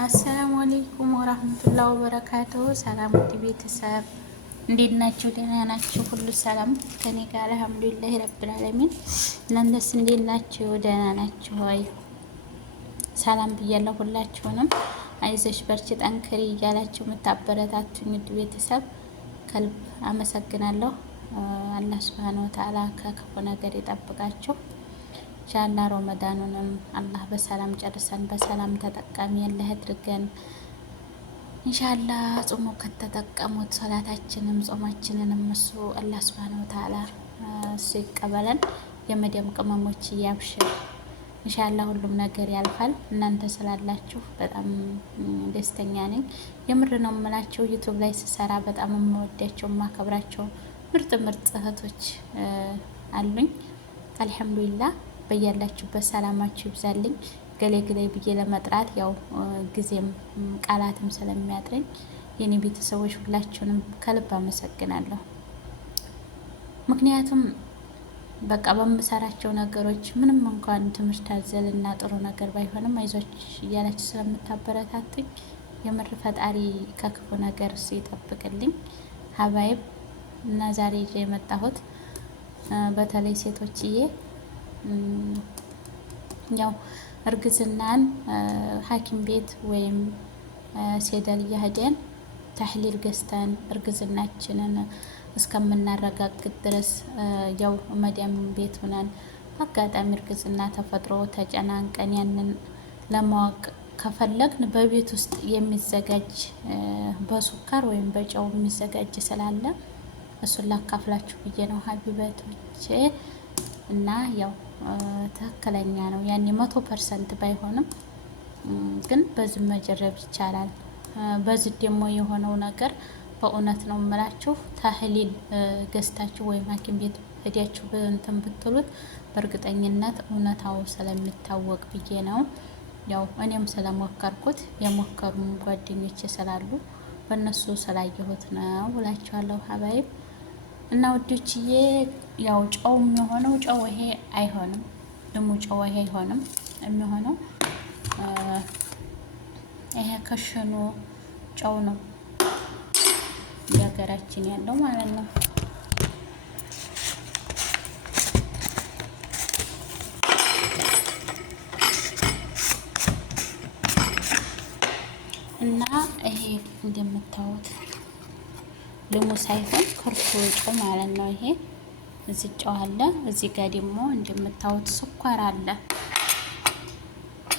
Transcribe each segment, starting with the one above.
አሰላሙ አለይኩም ወራህመቱላሂ ወበረካቱሁ። ሰላም ውድ ቤተሰብ እንዴት ናችሁ? ደህና ናችሁ? ሁሉ ሰላም ከኔ ጋር አልሐምዱሊላህ ረብል ዓለሚን። እናንተስ እንዴት ናችሁ? ደህና ናችሁ ወይ? ሰላም ብያለሁ ሁላችሁንም። አይዞሽ በርቺ ጠንክሪ እያላችሁ የምታበረታቱኝ ውድ ቤተሰብ ከልብ አመሰግናለሁ። አላህ ሱብሃነሁ ወተዓላ ከክፉ ነገር ይጠብቃችሁ። ኢንሻአላህ ረመዳኑንም አላህ በሰላም ጨርሰን በሰላም ተጠቃሚ ያለህ አድርገን ኢንሻአላህ ጾሙ ከተጠቀሙት ሶላታችንም ጾማችንንም እሱ አላህ ሱብሃነሁ ወተዓላ እሱ ይቀበለን። የመዲያም ቅመሞች ያብሽር ኢንሻአላህ ሁሉም ነገር ያልፋል። እናንተ ስላላችሁ በጣም ደስተኛ ነኝ። የምር ነው የምላችሁ። ዩቲዩብ ላይ ስሰራ በጣም የምወዳቸው የማከብራቸው ምርጥ ምርጥ እህቶች አሉኝ። አልሐምዱሊላህ በያላችሁበት ሰላማችሁ ይብዛልኝ። ገሌ ገሌ ብዬ ለመጥራት ያው ጊዜም ቃላትም ስለሚያጥረኝ የኔ ቤተሰቦች ሁላችሁንም ከልብ አመሰግናለሁ። ምክንያቱም በቃ በምሰራቸው ነገሮች ምንም እንኳን ትምህርት አዘልና ጥሩ ነገር ባይሆንም አይዟች እያላችሁ ስለምታበረታቱኝ የምር ፈጣሪ ከክፉ ነገር ይጠብቅልኝ። ሀባይብ እና ዛሬ ይዤ የመጣሁት በተለይ ሴቶችዬ ያው እርግዝናን ሐኪም ቤት ወይም ሴደል እያሄደን ተህሊል ገዝተን እርግዝናችንን እስከምናረጋግጥ ድረስ ያው መዲያም ቤት ሆነን አጋጣሚ እርግዝና ተፈጥሮ ተጨናንቀን ያንን ለማወቅ ከፈለግን በቤት ውስጥ የሚዘጋጅ በሱካር ወይም በጨው የሚዘጋጅ ስላለ እሱን ላካፍላችሁ ብዬ ነው ሀቢበቶቼ። እና ያው ትክክለኛ ነው። ያኔ 100% ባይሆንም ግን በዚህ መጀረብ ይቻላል። በዚህ ደግሞ የሆነው ነገር በእውነት ነው የምላችሁ። ተህሊል ገዝታችሁ ወይም ሐኪም ቤት ሄዳችሁ እንትን ብትሉት በእርግጠኝነት እውነታው ስለሚታወቅ ብዬ ነው። ያው እኔም ስለሞከርኩት የሞከሩም ጓደኞቼ ስላሉ በእነሱ ስላየሁት ነው እላችኋለሁ ሀባይብ እና ውዶችዬ። ያው ጨው የሚሆነው ጨው ይሄ አይሆንም፣ ደግሞ ጨው ይሄ አይሆንም የሚሆነው ይሄ ከሽኑ ጨው ነው የሀገራችን ያለው ማለት ነው። እና ይሄ እንደምታዩት ልሙ ሳይሆን ክርቱ ጨው ማለት ነው። ይሄ እዚህ ጨው አለ፣ እዚህ ጋር ደግሞ እንደምታዩት ስኳር አለ።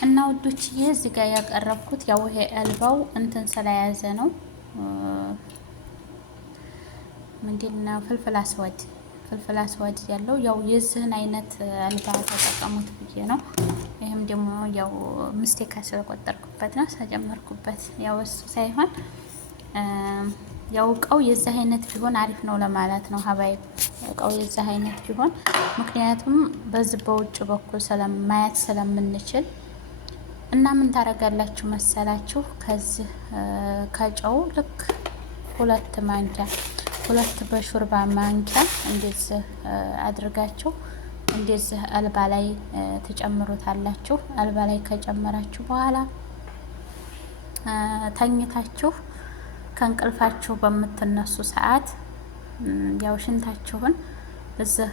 እና ውዶችዬ እዚህ ጋር ያቀረብኩት ያው ይሄ አልባው እንትን ስለያዘ ነው። ምንድነው ፍልፍል አስወድ ያለው ያው የዚህን አይነት አልባ ተጠቀሙት ብዬ ነው። ይሄም ደግሞ ያው ምስቴካ ስለቆጠርኩበት ነው ሳጨመርኩበት። ያው እሱ ሳይሆን ያው እቃው የዚህ አይነት ቢሆን አሪፍ ነው ለማለት ነው ሀባይ። እቃው የዚህ አይነት ቢሆን ምክንያቱም በዚህ በውጭ በኩል ስለማያት ስለምንችል እና ምን ታረጋላችሁ መሰላችሁ? ከዚህ ከጨው ልክ 2 ማንኪያ 2 በሹርባ ማንኪያ እንደዚህ አድርጋችሁ እንደዚህ አልባ ላይ ትጨምሩታላችሁ። አልባ ላይ ከጨመራችሁ በኋላ ተኝታችሁ ከእንቅልፋችሁ በምትነሱ ሰዓት ያው ሽንታችሁን እዚህ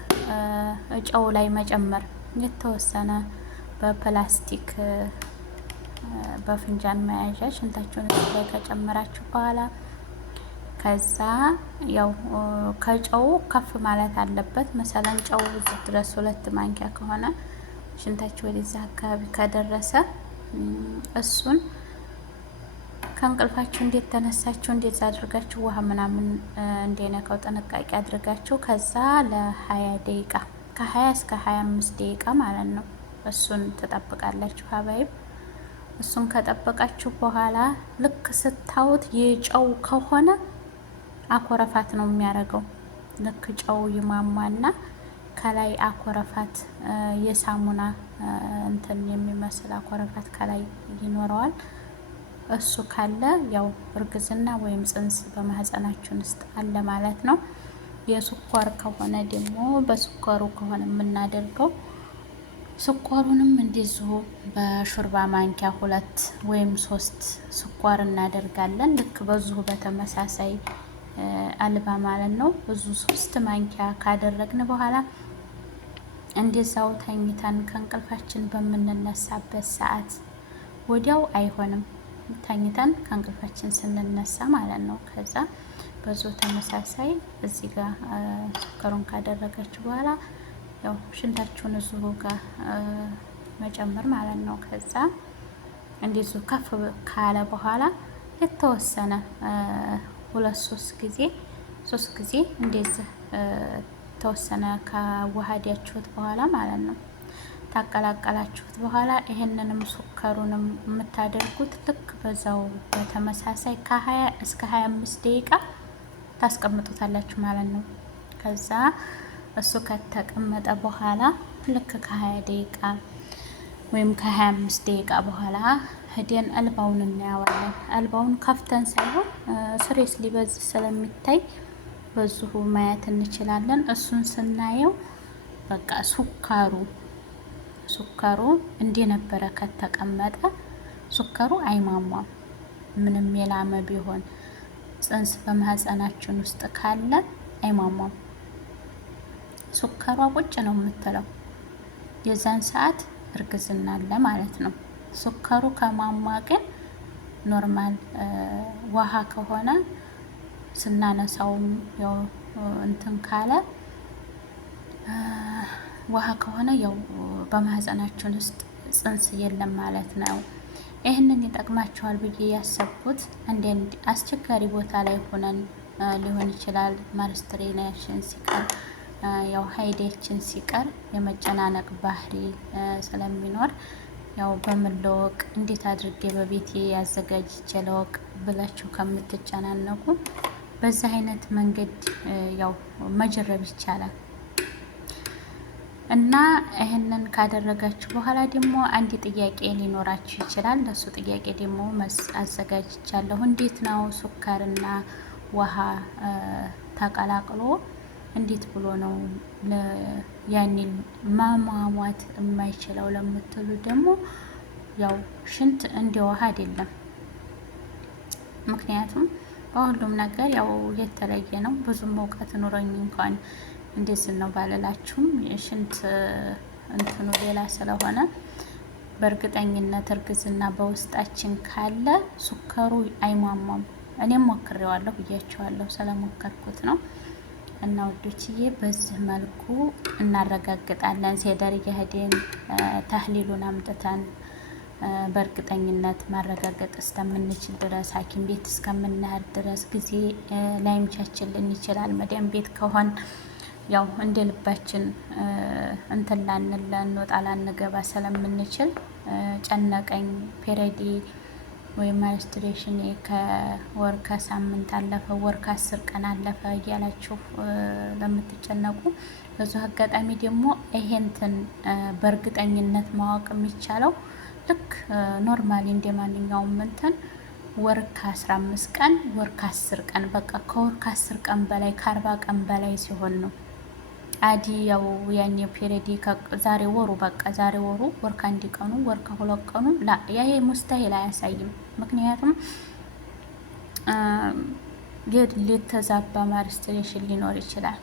ጨው ላይ መጨመር የተወሰነ በፕላስቲክ በፍንጃን መያዣ ሽንታችሁን ላይ ከጨመራችሁ በኋላ ከዛ ያው ከጨው ከፍ ማለት አለበት። መሰለን ጨው እዚህ ድረስ 2 ማንኪያ ከሆነ ሽንታችሁ ወደዛ አካባቢ ከደረሰ እሱን ከእንቅልፋችሁ እንዴት ተነሳችሁ እንዴት አድርጋችሁ ውሃ ምናምን እንደነካው ጥንቃቄ አድርጋችሁ ከዛ ለ20 ደቂቃ ከ20 እስከ 25 ደቂቃ ማለት ነው እሱን ትጠብቃላችሁ ሀባይብ። እሱን ከጠበቃችሁ በኋላ ልክ ስታዩት የጨው ከሆነ አኮረፋት ነው የሚያደርገው። ልክ ጨው ይማማና ከላይ አኮረፋት የሳሙና እንትን የሚመስል አኮረፋት ከላይ ይኖረዋል። እሱ ካለ ያው እርግዝና ወይም ጽንስ በማህፀናችን ውስጥ አለ ማለት ነው። የስኳር ከሆነ ደግሞ በስኳሩ ከሆነ የምናደርገው ስኳሩንም እንደዚሁ በሹርባ ማንኪያ 2 ወይም 3 ስኳር እናደርጋለን። ልክ በዚሁ በተመሳሳይ አልባ ማለት ነው። ብዙ 3 ማንኪያ ካደረግን በኋላ እንደዛው ተኝተን ከእንቅልፋችን በምንነሳበት ሰዓት ወዲያው አይሆንም፣ ተኝተን ከእንቅልፋችን ስንነሳ ማለት ነው። ከዛ በዙ ተመሳሳይ እዚህ ጋር ስኳሩን ካደረጋችሁ በኋላ ያው ሽንታችሁን እዚሁ ጋር መጨመር ማለት ነው። ከዛ እንደዚሁ ከፍ ካለ በኋላ የተወሰነ 3 ጊዜ እንደዚህ ተወሰነ ካዋሃዳችሁት በኋላ ማለት ነው ታቀላቀላችሁት በኋላ ይሄንንም ሱከሩንም የምታደርጉት ልክ በዛው በተመሳሳይ ከ20 እስከ 25 ደቂቃ ታስቀምጡታላችሁ ማለት ነው። ከዛ እሱ ከተቀመጠ በኋላ ልክ ከ20 ደቂቃ ወይም ከ25 ደቂቃ በኋላ ሄደን አልባውን እናያዋለን። አልባውን ከፍተን ሳይሆን ስሬስ ሊበዝ ስለሚታይ በዚሁ ማየት እንችላለን። እሱን ስናየው በቃ ሱካሩ እንደነበረ ከተቀመጠ ሱካሩ አይሟሟም። ምንም የላመ ቢሆን ጽንስ በማህፀናችን ውስጥ ካለ አይሟሟም። ሱካሯ ቁጭ ነው የምትለው። የዛን ሰዓት እርግዝና አለ ማለት ነው። ሱካሩ ከሟሟ ግን ኖርማል ውሃ ከሆነ ስናነሳውም ያው እንትን ካለ ውሃ ከሆነ ያው በማህፀናችን ውስጥ ጽንስ የለም ማለት ነው። ይህንን ይጠቅማቸዋል ብዬ ያሰብኩት አንዳንድ አስቸጋሪ ቦታ ላይ ሆነን ሊሆን ይችላል። ማንስትሬሽን ሲቀር ያው ሀይዳችን ሲቀር የመጨናነቅ ባህሪ ስለሚኖር ያው በምን ለወቅ እንዴት አድርጌ በቤቴ ያዘጋጅቼ ለወቅ ብላችሁ ከምትጨናነቁ በዛ አይነት መንገድ ያው መጀረብ ይቻላል። እና ይህንን ካደረጋችሁ በኋላ ደግሞ አንድ ጥያቄ ሊኖራችሁ ይችላል። ለሱ ጥያቄ ደግሞ አዘጋጅቻለሁ። እንዴት ነው ሱካርና ውሃ ተቀላቅሎ እንዴት ብሎ ነው ያንን ማሟሟት የማይችለው ለምትሉ ደግሞ ያው ሽንት እንደ ውሃ አይደለም። ምክንያቱም በሁሉም ነገር ያው የተለየ ነው። ብዙም እውቀት ኑሮኝ እንኳን እንደዚህ ነው ባልላችሁም የሽንት እንትኑ ሌላ ስለሆነ በእርግጠኝነት እርግዝና በውስጣችን ካለ ሱከሩ አይሟሟም። እኔም ሞክሬዋለሁ ብያቸዋለሁ፣ ስለሞከርኩት ነው። እና ወዶችዬ በዚህ መልኩ እናረጋግጣለን። ሴደር እየሄድን ታህሊሉን አምጥተን በእርግጠኝነት ማረጋገጥ እስከምንችል ድረስ ሐኪም ቤት እስከምንሄድ ድረስ ጊዜ ላይመቻችልን ይችላል። መዲያም ቤት ከሆን ያው እንደ ልባችን እንትን ላንል እንወጣ ላንገባ ስለምንችል ጨነቀኝ ፔሬዲ ወይም ማንስትሬሽን ከወር ከሳምንት አለፈ ወር ከ10 ቀን አለፈ እያላችሁ ለምትጨነቁ በዙ አጋጣሚ ደግሞ ይሄንትን በእርግጠኝነት ማወቅ የሚቻለው ልክ ኖርማሊ እንደ ማንኛውም እንትን ወር ከ15 ቀን ወር ከ10 ቀን በቃ ከወር ከ10 ቀን በላይ ከ40 ቀን በላይ ሲሆን ነው። አዲ ያው ያኔ ፔሬዲ ዛሬ ወሩ በቃ ዛሬ ወሩ ወር ከ1 ቀኑ ወር ከ2 ቀኑ ላ ያሄ ሙስተሂል አያሳይም። ምክንያቱም የተዛባ ማንስትሬሽን ሊኖር ይችላል።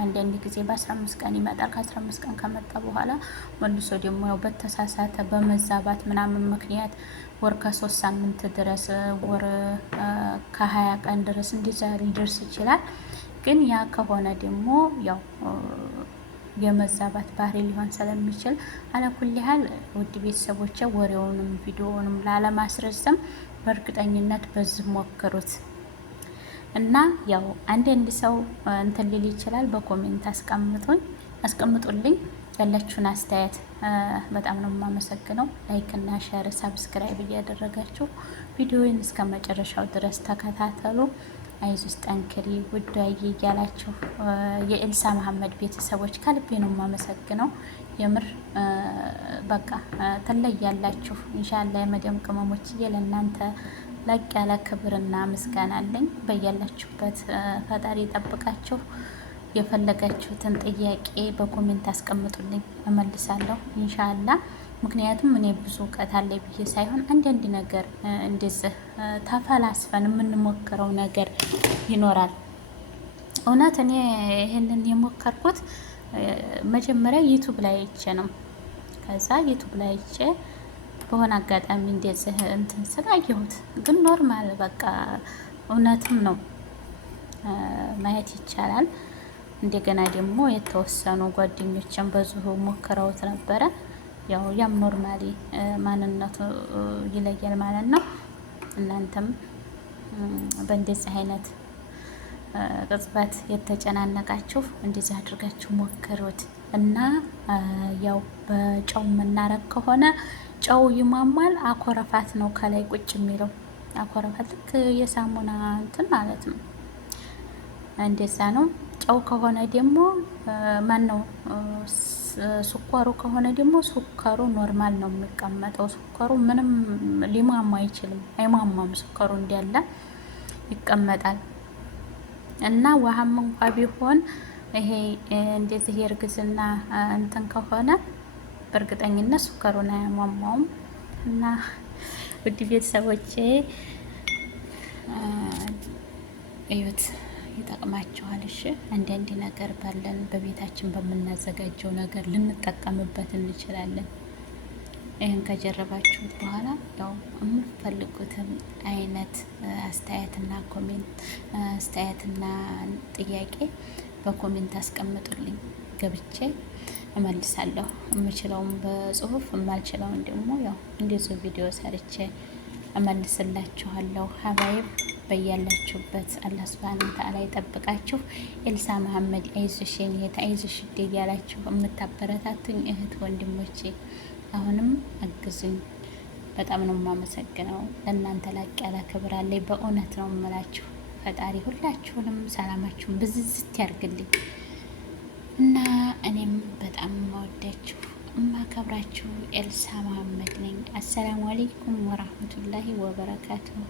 አንዳንድ ጊዜ በ15 ቀን ይመጣል። ከ15 ቀን ከመጣ በኋላ መልሶ ደግሞ ያው በተሳሳተ በመዛባት ምናምን ምክንያት ወር ከ3 ሳምንት ድረስ ወር ከ20 ቀን ድረስ እንደዛ ሊደርስ ይችላል። ግን ያ ከሆነ ደግሞ ያው የመዛባት ባህሪ ሊሆን ስለሚችል አለኩል ያህል ውድ ቤተሰቦቼ ወሬውንም ቪዲዮውንም ላለማስረዘም በእርግጠኝነት በዚህ ሞክሩት። እና ያው አንዳንድ ሰው እንትን ሊል ይችላል። በኮሜንት አስቀምጡልኝ ያላችሁን አስተያየት በጣም ነው የማመሰግነው። ላይክ እና ሼር ሰብስክራይብ እያደረጋችሁ ቪዲዮውን እስከ መጨረሻው ድረስ ተከታተሉ። አይዞሽ ጠንክሪ ውዳይ እያላችሁ የኤልሳ መሐመድ ቤተሰቦች ከልቤ ነው የማመሰግነው። የምር በቃ ትለያላችሁ። ኢንሻአላህ የመዲያም ቅመሞች ለእናንተ ላቅ ያለ ክብርና ምስጋና አለኝ። በያላችሁበት ፈጣሪ ይጠብቃችሁ። የፈለጋችሁትን ጥያቄ በኮሜንት አስቀምጡልኝ፣ እመልሳለሁ ኢንሻአላህ። ምክንያቱም እኔ ብዙ እውቀት አለ ብዬ ሳይሆን አንዳንድ ነገር እንደዚህ ተፈላስፈን የምንሞክረው ነገር ይኖራል። እውነት እኔ ይሄንን የሞከርኩት መጀመሪያ ዩቱብ ላይ አይቼ ነው። ከዛ ዩቱብ ላይ አይቼ በሆነ አጋጣሚ እንደዚህ እንትን ስላየሁት ግን ኖርማል በቃ እውነትም ነው ማየት ይቻላል። እንደገና ደግሞ የተወሰኑ ጓደኞችን በዚሁ ሞክረውት ነበረ። ያው ያም ኖርማሊ ማንነቱ ይለያል ማለት ነው። እናንተም በእንደዚህ አይነት ቅጽበት የተጨናነቃችሁ እንደዚህ አድርጋችሁ ሞክሩት እና ያው በጨው የምናረግ ከሆነ ጨው ይሟሟል። አኮረፋት ነው ከላይ ቁጭ የሚለው አኮረፋት፣ ልክ የሳሙና እንትን ማለት ነው። እንደዛ ነው። ጨው ከሆነ ደግሞ ማን ነው ስኳሩ ከሆነ ደግሞ ስኳሩ ኖርማል ነው የሚቀመጠው። ስኳሩ ምንም ሊሟሟ አይችልም፣ አይሟሟም። ስኳሩ እንዳለ ይቀመጣል እና ውሃም እንኳ ቢሆን ይሄ እንደዚህ የእርግዝና እንትን ከሆነ በእርግጠኝነት ስኳሩን አያሟሟውም። እና ውድ ቤተሰቦቼ እዩት፣ ይጠቅማችኋል። እሺ አንዳንድ ነገር ባለን በቤታችን በምናዘጋጀው ነገር ልንጠቀምበት እንችላለን። ይህን ከጀረባችሁት በኋላ ያው የምትፈልጉትን አይነት አስተያየትና ጥያቄ በኮሜንት አስቀምጡልኝ፣ ገብቼ እመልሳለሁ። የምችለውን በጽሁፍ የማልችለውን ደግሞ ያው እንደዚሁ ቪዲዮ ሰርቼ እመልስላችኋለሁ። ሀባይብ በያላችሁበት አላህ ሱብሃነሁ ወተዓላ ይጠብቃችሁ። ኤልሳ መሐመድ አይዞሽ የኔ እህት አይዞሽ እያላችሁ የምታበረታቱኝ እህት ወንድሞቼ አሁንም አግዙኝ። በጣም ነው የማመሰግነው። ለእናንተ ላቅ ያለ ክብር አለኝ። በእውነት ነው የምላችሁ። ፈጣሪ ሁላችሁንም ሰላማችሁን ብዝዝት ያርግልኝ እና እኔም በጣም የማወዳችሁ የማከብራችሁ ኤልሳ መሐመድ ነኝ። አሰላሙ አለይኩም ወራህመቱላሂ ወበረካቱሁ።